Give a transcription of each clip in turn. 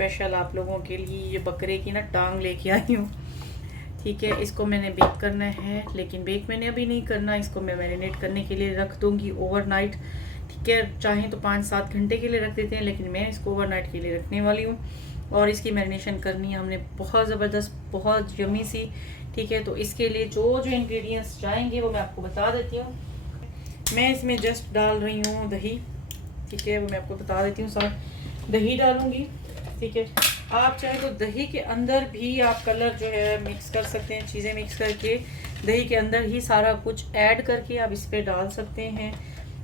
Special आप लोगों के लिए ये बकरे की ना टांग लेके आई हूँ। ठीक है, इसको मैंने बेक करना है, लेकिन बेक मैंने अभी नहीं करना, इसको मैं मैरिनेट करने के लिए रख दूँगी ओवरनाइट। ठीक है, चाहें तो 5-7 घंटे के लिए रख देते हैं, लेकिन मैं इसको ओवरनाइट के लिए रखने वाली हूँ। और इसकी मैरिनेशन करनी है हमने बहुत ज़बरदस्त, बहुत यमी सी। ठीक है, तो इसके लिए जो जो इंग्रेडिएंट्स जाएंगे वो मैं आपको बता देती हूँ। मैं इसमें जस्ट डाल रही हूँ दही। ठीक है, वो मैं आपको बता देती हूँ, साथ दही डालूँगी। ठीक है, आप चाहे तो दही के अंदर भी आप कलर जो है मिक्स कर सकते हैं, चीज़ें मिक्स करके दही के अंदर ही सारा कुछ ऐड करके आप इस पर डाल सकते हैं।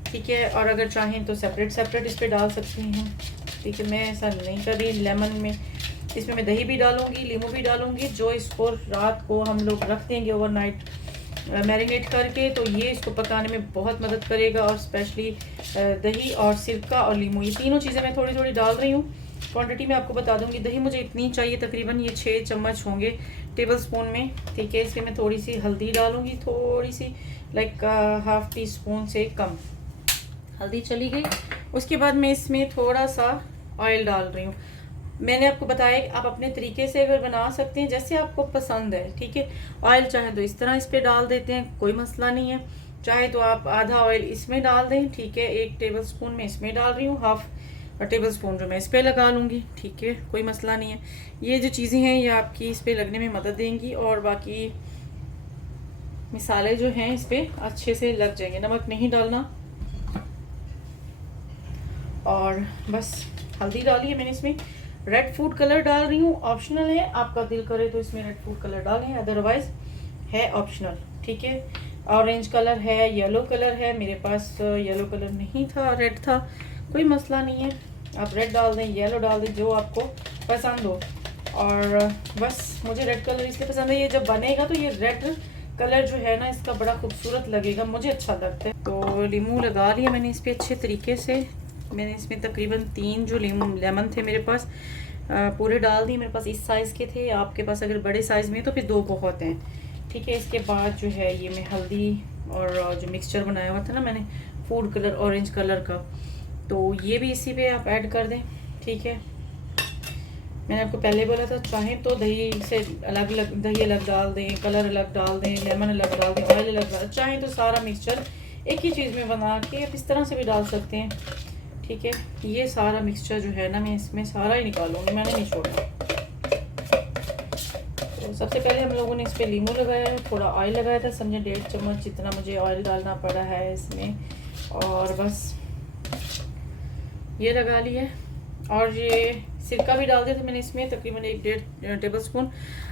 ठीक है, और अगर चाहें तो सेपरेट सेपरेट इस पर डाल सकते हैं। ठीक है, मैं ऐसा नहीं कर रही। लेमन में इसमें मैं दही भी डालूंगी, नींबू भी डालूंगी, जो इसको रात को हम लोग रख देंगे ओवरनाइट मैरिनेट करके, तो ये इसको पकाने में बहुत मदद करेगा। और स्पेशली दही और सिरका और नींबू, ये तीनों चीज़ें मैं थोड़ी थोड़ी डाल रही हूँ। क्वांटिटी मैं आपको बता दूंगी। दही मुझे इतनी चाहिए, तकरीबन ये 6 चम्मच होंगे टेबल स्पून में। ठीक है, इसमें मैं थोड़ी सी हल्दी डालूंगी, थोड़ी सी लाइक हाफ टी स्पून से कम हल्दी चली गई। उसके बाद मैं इसमें थोड़ा सा ऑयल डाल रही हूँ। मैंने आपको बताया कि आप अपने तरीके से अगर बना सकते हैं जैसे आपको पसंद है। ठीक है, ऑयल चाहे तो इस तरह इस पर डाल देते हैं, कोई मसला नहीं है। चाहे तो आप आधा ऑयल इसमें डाल दें। ठीक है, 1 टेबल स्पून में इसमें डाल रही हूँ, हाफ टेबल स्पून जो मैं इस पर लगा लूँगी। ठीक है, कोई मसला नहीं है। ये जो चीज़ें हैं ये आपकी इस पर लगने में मदद देंगी, और बाकी मिसाले जो हैं इस पर अच्छे से लग जाएंगे। नमक नहीं डालना। और बस हल्दी डाली है मैंने, इसमें रेड फूड कलर डाल रही हूँ, ऑप्शनल है, आपका दिल करे तो इसमें रेड फूड कलर डालें, अदरवाइज है ऑप्शनल। ठीक है, ऑरेंज कलर है, येलो कलर है, मेरे पास येलो कलर नहीं था, रेड था, कोई मसला नहीं है, आप रेड डाल दें, येलो डाल दें, जो आपको पसंद हो। और बस मुझे रेड कलर इसलिए पसंद है, ये जब बनेगा तो ये रेड कलर जो है ना इसका बड़ा खूबसूरत लगेगा, मुझे अच्छा लगता है। तो नींबू लगा लिया मैंने इस पर अच्छे तरीके से। मैंने इसमें तकरीबन 3 जो लेमन थे मेरे पास पूरे डाल दिए। मेरे पास इस साइज़ के थे, आपके पास अगर बड़े साइज़ में तो फिर 2 बहुत हैं। ठीक है, इसके बाद जो है ये मैं हल्दी और जो मिक्सचर बनाया हुआ था ना मैंने फूड कलर ऑरेंज कलर का, तो ये भी इसी पे आप ऐड कर दें। ठीक है, मैंने आपको पहले बोला था चाहें तो दही से अलग अलग दही अलग डाल दें, कलर अलग डाल दें, लेमन अलग डाल दें, ऑयल अलग डाल दें, चाहें तो सारा मिक्सचर एक ही चीज़ में बना के आप इस तरह से भी डाल सकते हैं। ठीक है, ये सारा मिक्सचर जो है ना मैं इसमें सारा ही निकालूंगी, मैंने नहीं छोड़ा। तो सबसे पहले हम लोगों ने इस पर नींबू लगाया है, थोड़ा ऑयल लगाया था, समझे 1.5 चम्मच जितना मुझे ऑयल डालना पड़ा है इसमें। और बस ये लगा ली है, और ये सिरका भी डाल दिया था मैंने इसमें तकरीबन 1-1.5 टेबल स्पून।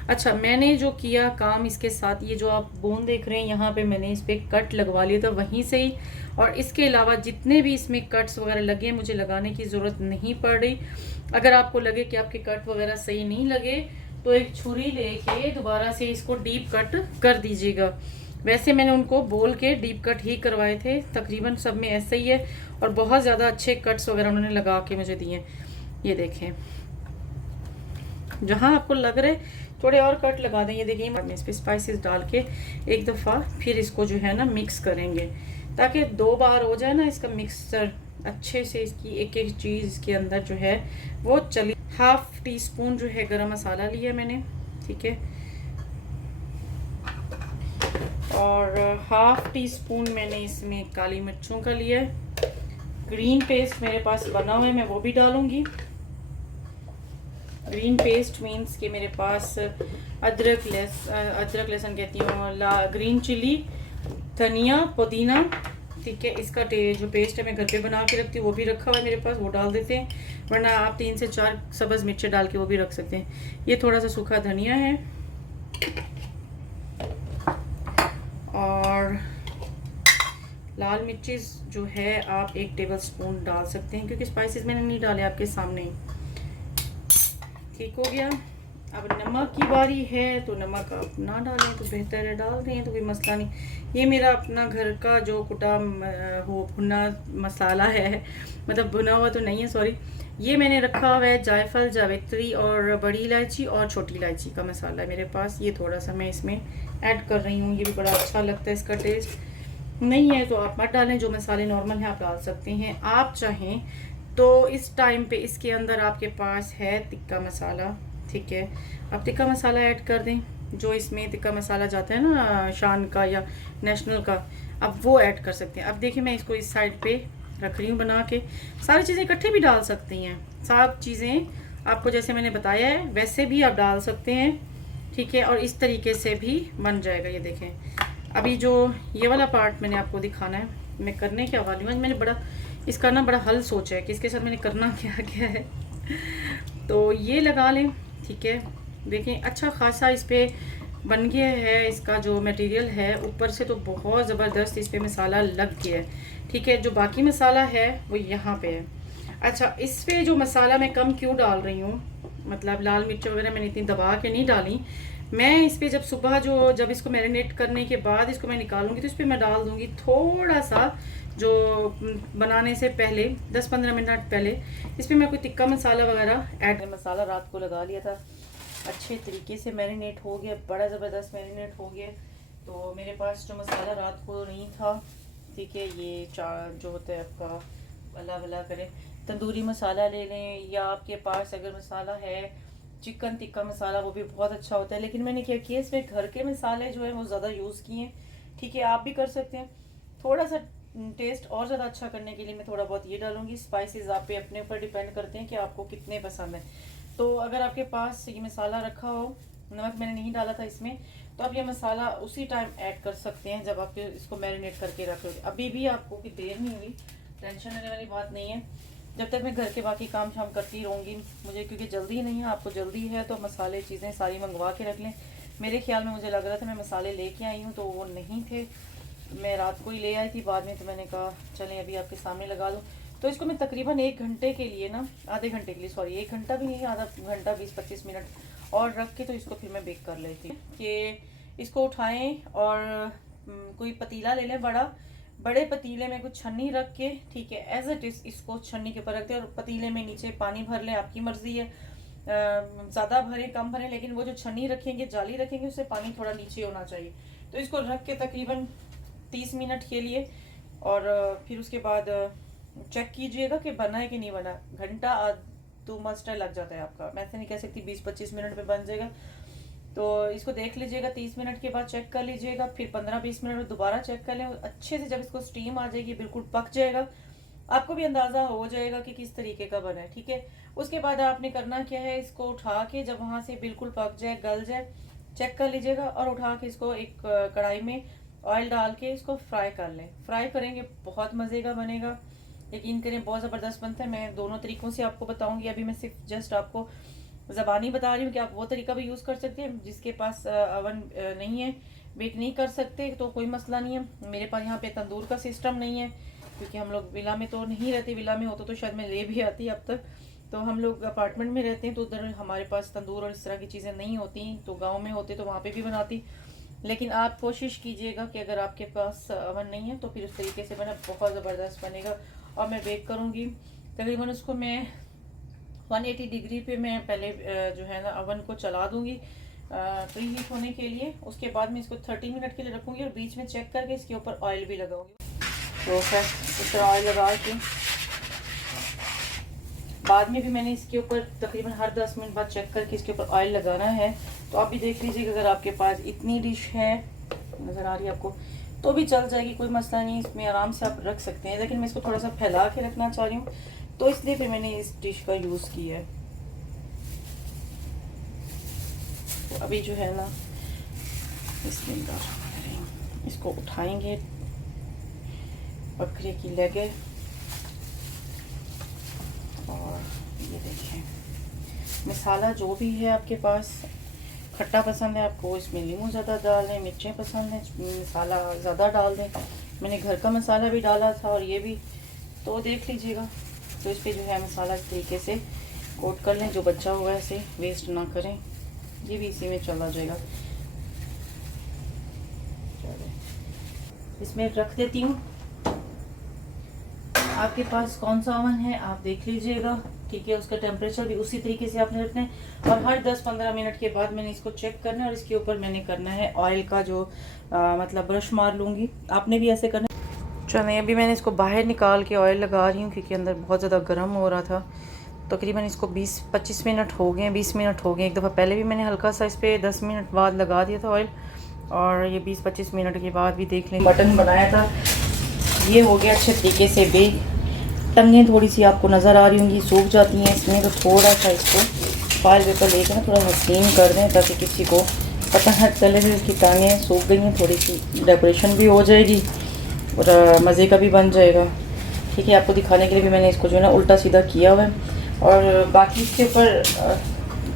अच्छा, मैंने जो किया काम इसके साथ, ये जो आप बोन देख रहे हैं यहाँ पे मैंने इस पर कट लगवा लिया था वहीं से ही। और इसके अलावा जितने भी इसमें कट्स वगैरह लगे मुझे लगाने की ज़रूरत नहीं पड़ रही। अगर आपको लगे कि आपके कट वगैरह सही नहीं लगे तो एक छुरी लेके दोबारा से इसको डीप कट कर दीजिएगा। वैसे मैंने उनको बोल के डीप कट ही करवाए थे, तकरीबन सब में ऐसा ही है, और बहुत ज़्यादा अच्छे कट्स वगैरह उन्होंने लगा के मुझे दिए। ये देखें, जहाँ आपको लग रहे थोड़े और कट लगा दें। ये देखिए, इस पर स्पाइसेस डाल के एक दफ़ा फिर इसको जो है ना मिक्स करेंगे, ताकि 2 बार हो जाए ना इसका मिक्सचर अच्छे से, इसकी एक एक चीज़ इसके अंदर जो है वो चली। हाफ टी स्पून जो है गरम मसाला लिया मैंने। ठीक है, और हाफ टी स्पून मैंने इसमें काली मिर्चों का लिया है। ग्रीन पेस्ट मेरे पास बना हुआ है, मैं वो भी डालूंगी। ग्रीन पेस्ट मीन्स कि मेरे पास अदरक लहसुन कहती हूँ, ग्रीन चिली, धनिया, पुदीना। ठीक है, इसका जो पेस्ट है मैं घर पे बना के रखती हूँ, वो भी रखा हुआ है मेरे पास, वो डाल देते हैं, वरना आप 3 से 4 सब्ज़ मिर्चें डाल के वो भी रख सकते हैं। ये थोड़ा सा सूखा धनिया है, और लाल मिर्ची जो है आप 1 टेबल स्पून डाल सकते हैं, क्योंकि स्पाइसेस मैंने नहीं डाले, आपके सामने ही। ठीक हो गया। अब नमक की बारी है, तो नमक आप ना डालें तो बेहतर है, डाल दें तो कोई मसला नहीं। ये मेरा अपना घर का जो कुटा हो भुना मसाला है, मतलब भुना हुआ तो नहीं है, सॉरी। ये मैंने रखा हुआ है जायफल, जावित्री और बड़ी इलायची और छोटी इलायची का मसाला है मेरे पास। ये थोड़ा सा मैं इसमें ऐड कर रही हूँ, ये भी बड़ा अच्छा लगता है, इसका टेस्ट। नहीं है तो आप मत डालें, जो मसाले नॉर्मल हैं आप डाल सकते हैं। आप चाहें तो इस टाइम पे इसके अंदर आपके पास है टिक्का मसाला, ठीक है। आप टिक्का मसाला ऐड कर दें, जो इसमें टिक्का मसाला जाता है ना शान का या नेशनल का, अब वो ऐड कर सकते हैं। अब देखिए मैं इसको इस साइड पे रख रही हूँ बना के। सारी चीज़ें इकट्ठी भी डाल सकती हैं, सब चीज़ें आपको जैसे मैंने बताया है वैसे भी आप डाल सकते हैं, ठीक है। और इस तरीके से भी बन जाएगा। ये देखें, अभी जो ये वाला पार्ट मैंने आपको दिखाना है, मैं करने क्या वाली हूँ। मैंने बड़ा इसका ना बड़ा हल सोचा है कि इसके साथ मैंने करना क्या क्या है। तो ये लगा लें, ठीक है। देखें अच्छा खासा इस पर बन गया है, इसका जो मटेरियल है ऊपर से तो बहुत ज़बरदस्त इस पर मसाला लग गया है, ठीक है। जो बाकी मसाला है वो यहाँ पे है। अच्छा, इस पे जो मसाला मैं कम क्यों डाल रही हूँ, मतलब लाल मिर्च वगैरह मैंने इतनी दबा के नहीं डाली। मैं इस पर जब सुबह जब इसको मैरिनेट करने के बाद इसको मैं निकालूंगी तो इस पर मैं डाल दूंगी थोड़ा सा, जो बनाने से पहले 10-15 मिनट पहले इस पर मैं कोई टिक्का मसाला वगैरह ऐड। मसाला रात को लगा लिया था, अच्छे तरीके से मैरिनेट हो गया, बड़ा ज़बरदस्त मैरिनेट हो गया। तो मेरे पास जो मसाला रात को नहीं था, ठीक है, ये जो होता है आपका अल्लाह भला करे, तंदूरी मसाला ले लें, या आपके पास अगर मसाला है चिकन टिक्का मसाला वो भी बहुत अच्छा होता है। लेकिन मैंने क्या किया, इसमें घर के मसाले जो है वो ज़्यादा यूज़ किए हैं, ठीक है। आप भी कर सकते हैं। थोड़ा सा टेस्ट और ज़्यादा अच्छा करने के लिए मैं थोड़ा बहुत ये डालूंगी। स्पाइसेस आप पे अपने ऊपर डिपेंड करते हैं कि आपको कितने पसंद है। तो अगर आपके पास ये मसाला रखा हो, नमक मैंने नहीं डाला था इसमें, तो आप ये मसाला उसी टाइम ऐड कर सकते हैं जब आप इसको मैरिनेट करके रख लोगे। अभी भी आपको की देर नहीं हुई, टेंशन लेने वाली बात नहीं है। जब तक मैं घर के बाकी काम शाम करती रहूँगी, मुझे क्योंकि जल्दी नहीं है, आपको जल्दी है तो मसाले चीज़ें सारी मंगवा के रख लें। मेरे ख्याल में मुझे लग रहा था मैं मसाले लेके आई हूँ तो वो नहीं थे, मैं रात को ही ले आई थी बाद में, तो मैंने कहा चलें अभी आपके सामने लगा लूँ। तो इसको मैं तकरीबन 1 घंटे के लिए ना, आधे घंटे के लिए, सॉरी 1 घंटा भी नहीं, आधा घंटा 20-25 मिनट और रख के तो इसको फिर मैं बेक कर लेती हूँ। कि इसको उठाएं और कोई पतीला ले लें बड़े पतीले में कुछ छन्नी रख के, ठीक है, एज इट इज़ इसको छन्नी के ऊपर रख दें और पतीले में नीचे पानी भर लें, आपकी मर्जी है, ज़्यादा भरें कम भरें, लेकिन वो जो छन्नी रखेंगे जाली रखेंगे उससे पानी थोड़ा नीचे होना चाहिए। तो इसको रख के तकरीबन 30 मिनट के लिए, और फिर उसके बाद चेक कीजिएगा कि बना है कि नहीं बना। घंटा तो मस्ट लग जाता है आपका, मैं ऐसे नहीं कह सकती 20-25 मिनट में बन जाएगा। तो इसको देख लीजिएगा, 30 मिनट के बाद चेक कर लीजिएगा, फिर 15-20 मिनट में दोबारा चेक कर लें अच्छे से। जब इसको स्टीम आ जाएगी, बिल्कुल पक जाएगा, आपको भी अंदाज़ा हो जाएगा कि किस तरीके का बना है, ठीक है। उसके बाद आपने करना क्या है, इसको उठा के जब वहाँ से बिल्कुल पक जाए, गल जाए, चेक कर लीजिएगा और उठा के इसको एक कढ़ाई में ऑयल डाल के इसको फ्राई कर लें। फ्राई करेंगे बहुत मज़े का बनेगा, यकीन करें बहुत ज़बरदस्त बनता है। मैं दोनों तरीक़ों से आपको बताऊंगी, अभी मैं सिर्फ जस्ट आपको ज़बानी बता रही हूँ कि आप वो तरीका भी यूज़ कर सकते हैं। जिसके पास अवन नहीं है, बेक नहीं कर सकते, तो कोई मसला नहीं है। मेरे पास यहाँ पे तंदूर का सिस्टम नहीं है, क्योंकि हम लोग विला में तो नहीं रहते, विला में होता तो शायद मैं ले भी आती अब तक। तो हम लोग अपार्टमेंट में रहते हैं तो उधर हमारे पास तंदूर और इस तरह की चीज़ें नहीं होती। तो गाँव में होते तो वहाँ पर भी बनाती। लेकिन आप कोशिश कीजिएगा कि अगर आपके पास अवन नहीं है तो फिर उस तरीके से बना, बहुत ज़बरदस्त बनेगा। और मैं बेक करूँगी तकरीबन उसको मैं 180 डिग्री पे मैं पहले जो है ना अवन को चला दूँगी प्री हीट होने के लिए। उसके बाद मैं इसको 30 मिनट के लिए रखूँगी और बीच में चेक करके इसके ऊपर ऑयल भी लगाऊँगी। तो फिर इस तरह ऑयल लगा के बाद में भी मैंने इसके ऊपर तकरीबन हर 10 मिनट बाद चेक करके इसके ऊपर ऑयल लगाना है। तो आप भी देख लीजिएगा, अगर आपके पास इतनी डिश है, नज़र आ रही है आपको, तो भी चल जाएगी, कोई मसला नहीं, इसमें आराम से आप रख सकते हैं। लेकिन मैं इसको थोड़ा सा फैला के रखना चाह रही हूँ, तो इसलिए फिर मैंने इस डिश का यूज़ किया है। तो अभी जो है ना इसको उठाएंगे, बकरे की लेग है, और ये देखिए मसाला जो भी है आपके पास, खट्टा पसंद है आपको, इसमें नींबू ज़्यादा डाल दें, मिर्चें पसंद है मसाला ज़्यादा डाल दें। मैंने घर का मसाला भी डाला था और ये भी, तो देख लीजिएगा। तो इस पर जो है मसाला इस तरीके से कोट कर लें, जो बचा हुआ है इसे वेस्ट ना करें, ये भी इसी में चला जाएगा। इसमें रख देती हूँ। आपके पास कौन सा ओवन है आप देख लीजिएगा, ठीक है, उसका टेम्परेचर भी उसी तरीके से आपने रखना है। और हर 10-15 मिनट के बाद मैंने इसको चेक करना है और इसके ऊपर मैंने करना है ऑयल का जो मतलब ब्रश मार लूँगी। आपने भी ऐसे करना है। चलें, अभी मैंने इसको बाहर निकाल के ऑयल लगा रही हूँ क्योंकि अंदर बहुत ज़्यादा गर्म हो रहा था। तकरीबन इसको 20-25 मिनट हो गए, 20 मिनट हो गए। एक दफ़ा पहले भी मैंने हल्का सा इस पर 10 मिनट बाद लगा दिया था ऑयल, और ये 20-25 मिनट के बाद भी देख लें। मटन बनाया था, ये हो गया अच्छे तरीके से बेक। टंगें थोड़ी सी आपको नज़र आ रही होंगी, सूख जाती हैं इसमें, तो थोड़ा सा इसको फाइल पेपर लेकर ना थोड़ा हसीन कर दें ताकि किसी को पता न चले कि इसकी टांगें सूख गई हैं। थोड़ी सी डेकोरेशन भी हो जाएगी और मज़े का भी बन जाएगा। ठीक है, आपको दिखाने के लिए भी मैंने इसको जो है ना उल्टा सीधा किया हुआ है। और बाकी इसके ऊपर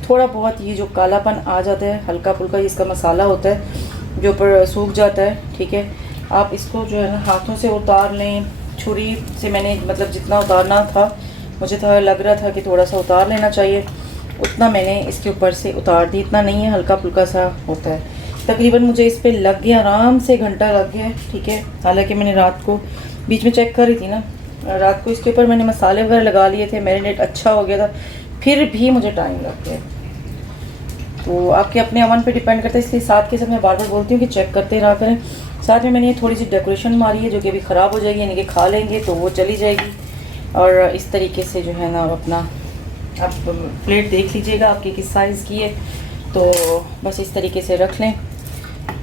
थोड़ा बहुत ये जो कालापन आ जाता है, हल्का फुल्का इसका मसाला होता है जो ऊपर सूख जाता है। ठीक है, आप इसको जो है ना हाथों से उतार लें, छुरी से मैंने मतलब जितना उतारना था, मुझे था लग रहा था कि थोड़ा सा उतार लेना चाहिए, उतना मैंने इसके ऊपर से उतार दी। इतना नहीं है, हल्का फुल्का सा होता है। तकरीबन मुझे इस पर लग गया, आराम से घंटा लग गया। ठीक है, हालांकि मैंने रात को बीच में चेक कर रही थी ना, रात को इसके ऊपर मैंने मसाले वगैरह लगा लिए थे, मैरिनेट अच्छा हो गया था, फिर भी मुझे टाइम लग गया। तो आपके अपने अमन पे डिपेंड करता है, इसलिए साथ के साथ मैं बार बार बोलती हूँ कि चेक करते रहा करें। साथ में मैंने ये थोड़ी सी डेकोरेशन मारी है जो कि अभी ख़राब हो जाएगी, यानी कि खा लेंगे तो वो चली जाएगी। और इस तरीके से जो है ना अपना आप प्लेट देख लीजिएगा आपकी किस साइज़ की है, तो बस इस तरीके से रख लें।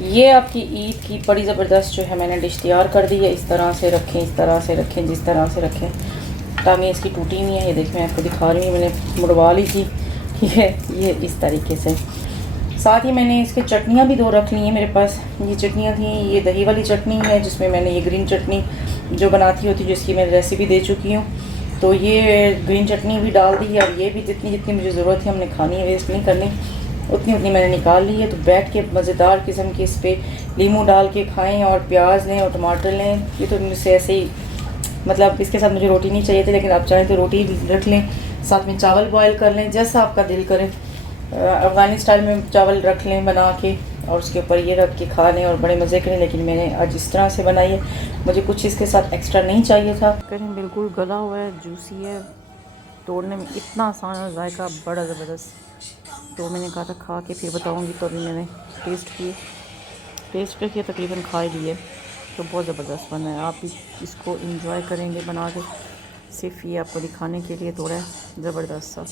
ये आपकी ईद की बड़ी ज़बरदस्त जो है मैंने डिश तैयार कर दी है। इस तरह से रखें, इस तरह से रखें, जिस तरह से रखें। टांगें इसकी टूटी हुई हैं, ये देखें, मैं आपको दिखा रही हूँ, मैंने मुड़वा ली थी। ठीक है, ये इस तरीके से। साथ ही मैंने इसके चटनियाँ भी 2 रख ली हैं मेरे पास। ये चटनियाँ थी, ये दही वाली चटनी है जिसमें मैंने ये ग्रीन चटनी जो बनाती होती, जिसकी मैं रेसिपी दे चुकी हूँ, तो ये ग्रीन चटनी भी डाल दी है। और ये भी जितनी जितनी मुझे ज़रूरत है, हमने खानी है, वेस्ट नहीं करनी, उतनी उतनी मैंने निकाल ली है। तो बैठ के मज़ेदार किस्म के इस पर लीमू डाल के खाएँ, और प्याज लें और टमाटर लें। ये तो मुझसे ऐसे ही मतलब इसके साथ मुझे रोटी नहीं चाहिए थी, लेकिन आप चाहें तो रोटी रख लें, साथ में चावल बॉयल कर लें, जैसा आपका दिल करे। अफ़गानी स्टाइल में चावल रख लें बना के, और उसके ऊपर ये रख के खा लें और बड़े मज़े करें। लेकिन मैंने आज इस तरह से बनाई है, मुझे कुछ इसके साथ एक्स्ट्रा नहीं चाहिए था। करें बिल्कुल गला हुआ है, जूसी है, तोड़ने में इतना आसान और जायका बड़ा ज़बरदस्त। तो मैंने कहा था खा के फिर बताऊँगी, तो अभी मैंने टेस्ट किया, तकरीबन खा ही लिए, तो बहुत ज़बरदस्त बना है। आप भी इसको इंजॉय करेंगे बना के, सिर्फ ये आपको दिखाने के लिए थोड़ा ज़बरदस्त सा।